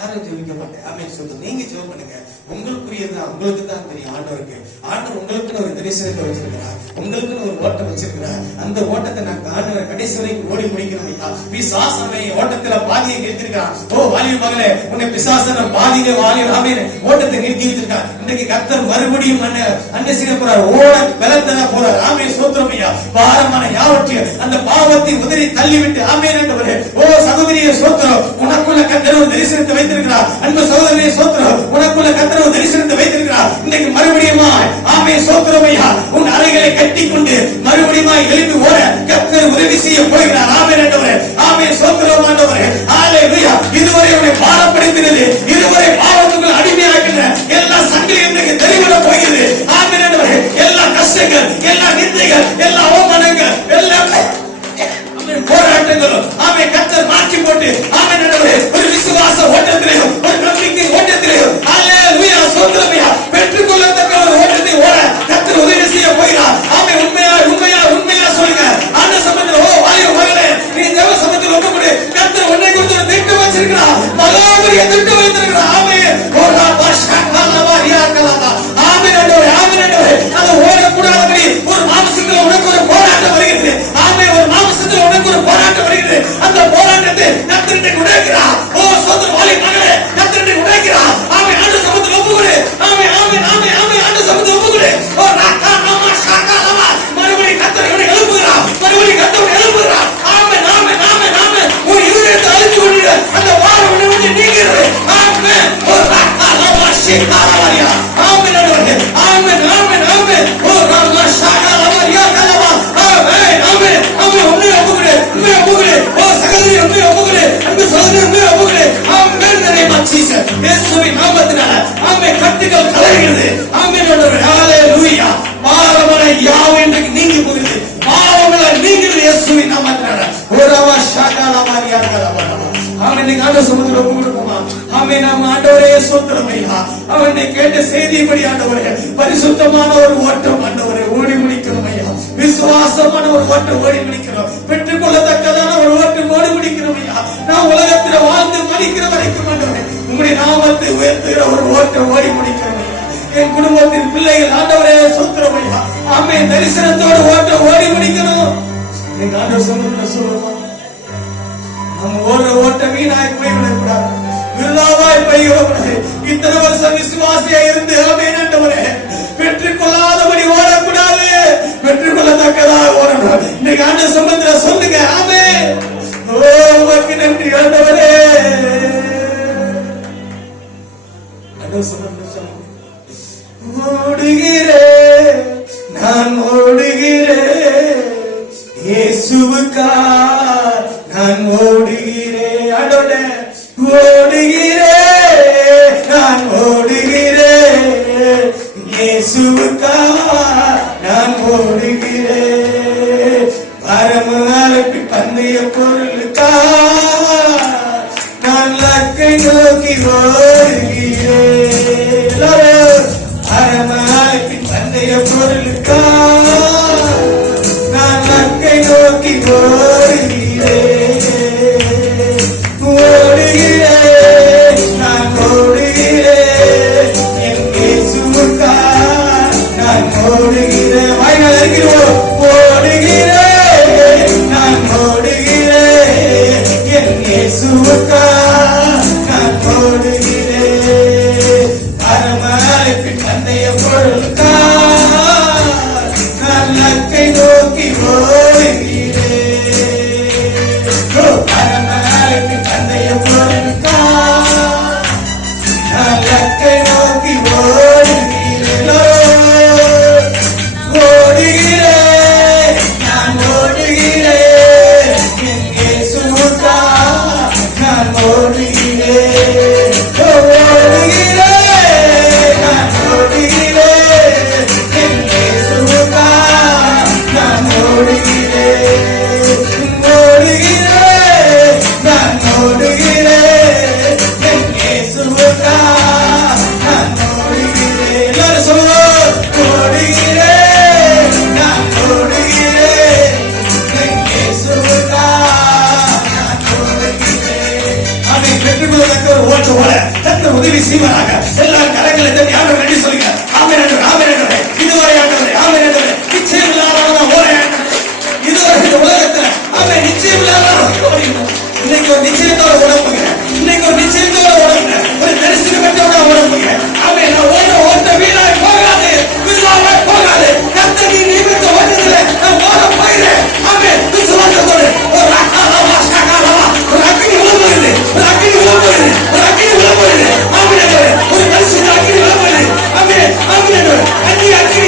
யாரும் ஜெபிக்க மாட்டேன் ஆமென் சொல்லுங்க நீங்க ஜெபம் பண்ணுங்க உங்களுக்குரியது உங்களுக்கு தான் தெரியும் ஆண்டவருக்கு ஆண்டவர் உங்களுக்குன்னு ஒரு தரிசனத்தை வச்சிருக்கிறார். உங்களுக்குன்னு ஒரு ஓட்டம் வச்சிருக்கிறார். அந்த ஓட்டத்தை நான் ஆண்டவர் கடைசி வரைக்கும் ஓடி முடிக்கிறோம் ஐயா. பிசாசனை ஓட்டத்துல பாதியை நிறுத்திருக்கான் ஓ வாலிய மகளே உன்னை பிசாசன பாதியில வாலிய ஆமீன் ஓட்டத்தை நிறுத்தி வச்சிருக்கான் இன்றைக்கு கத்தர் மறுபடியும் அண்ண அண்ணன் செய்ய போறார். ஓட பலத்தன போறார். ஆமே சோத்திரம் ஐயா. பாரமான யாவற்றையும் அந்த பாவத்தை உதறி தள்ளிவிட்டு ஆமேன் என்றவரே ஓ சகோதரிய சோத்திரம் உனக்குள்ள கத்தர் ஒரு தரிசனத்தை வைத்திருக்கிறார். அன்பு சகோதரியே சோத்திரம் உனக்குள்ள கர்த்தர் தரிசனத்தை வைத்திருக்கிறார். இன்னைக்கு மறுபடியும் ஆமே சோத்திரம் ஐயா உன் அறைகளை கட்டி கொண்டு மறுபடியும் எழுப்பி ஓட கர்த்தர் உதவி செய்ய போகிறார். ஆமேன் ஆமே சோத்திரம் ஆண்டவரே. ஹalleluya இதுவரை உன்னை பாரப்படுத்தினது போராட்டங்களும் ஆமை கத்தர் மாற்றி போட்டு ஆமை நடவரே ஒரு விசுவாச ஓட்டத்திலேயும் ஒரு நம்பிக்கை ஓட்டத்திலேயும் அல்லேலூயா சோத்திரமையா பெற்றுக்கொள்ளத்தக்க ஒரு ஓட்டத்தை ஓட கத்தர் உதவி செய்ய போகிறார். ஆமே கட்டுகள் கலைகிறது. ஆமே நடுவரே ஹalleluya. பாவமன யாவும் இன்றைக்கு நீங்கி போகிறது. பாவமன நீங்கிறது இயேசுவின் நாமத்தினால. ஓரவா ஷாக்கா நாமாரியா கலவா அவன் இன்னைக்கு ஆண்டு சமுத்திரம் ஒப்பு அவன் நாம் ஆண்டவரே சோத்திரம் ஐயா. அவன் கேட்ட செய்திப்படி ஆண்டவரே பரிசுத்தமான ஒரு ஓட்டம் ஆண்டவரே ஓடி முடிக்கணும் ஐயா. விசுவாசமான ஒரு ஓட்டம் ஓடி முடிக்கிறோம் பெற்றுக்கொள்ளத்தக்கதான ஒரு ஓட்டம் ஓடி முடிக்கிறோம் ஐயா. நான் உலகத்துல வாழ்ந்து மடிக்கிற வரைக்கும் ஆண்டவரே உங்களுடைய நாமத்தை உயர்த்துகிற ஒரு ஓட்டம் ஓடி முடிக்கணும் என் குடும்பத்தின் பிள்ளைகள் ஆண்டவரே சூத்திரமையா ஐயா ஆமே தரிசனத்தோடு ஓட்டம் ஓடி முடிக்கணும். எங்க ஆண்டவர் சொல்லுங்க சொல்லுவோம் நம்ம ஓடுற ஓட்டம் வீணாய் போய்விடக்கூடாது. விருதாவாய் போய்விடக்கூடாது. இத்தனை வருஷம் விசுவாசியா இருந்து ஆமென் ஆண்டவரே. பெற்றுக்கொள்ளாதபடி ஓடக்கூடாது. பெற்றுக்கொள்ளத்தக்கதாக ஓடணும். இன்னைக்கு ஆண்டு சம்பந்தத்துல சொல்லுங்க ஆமே ஓ உமக்கு நன்றி. இயேசுவுக்கா நான் ஓடுகிறேன். அடோட ஓடுகிறேன். நான் ஓடுகிறேன். இயேசுவுக்கா நான் ஓடுகிறேன். பரம அரப்பி பந்தய பொருளுக்கா நான் லக்கை நோக்கி ஓ Música உதவி செய்வாராக India.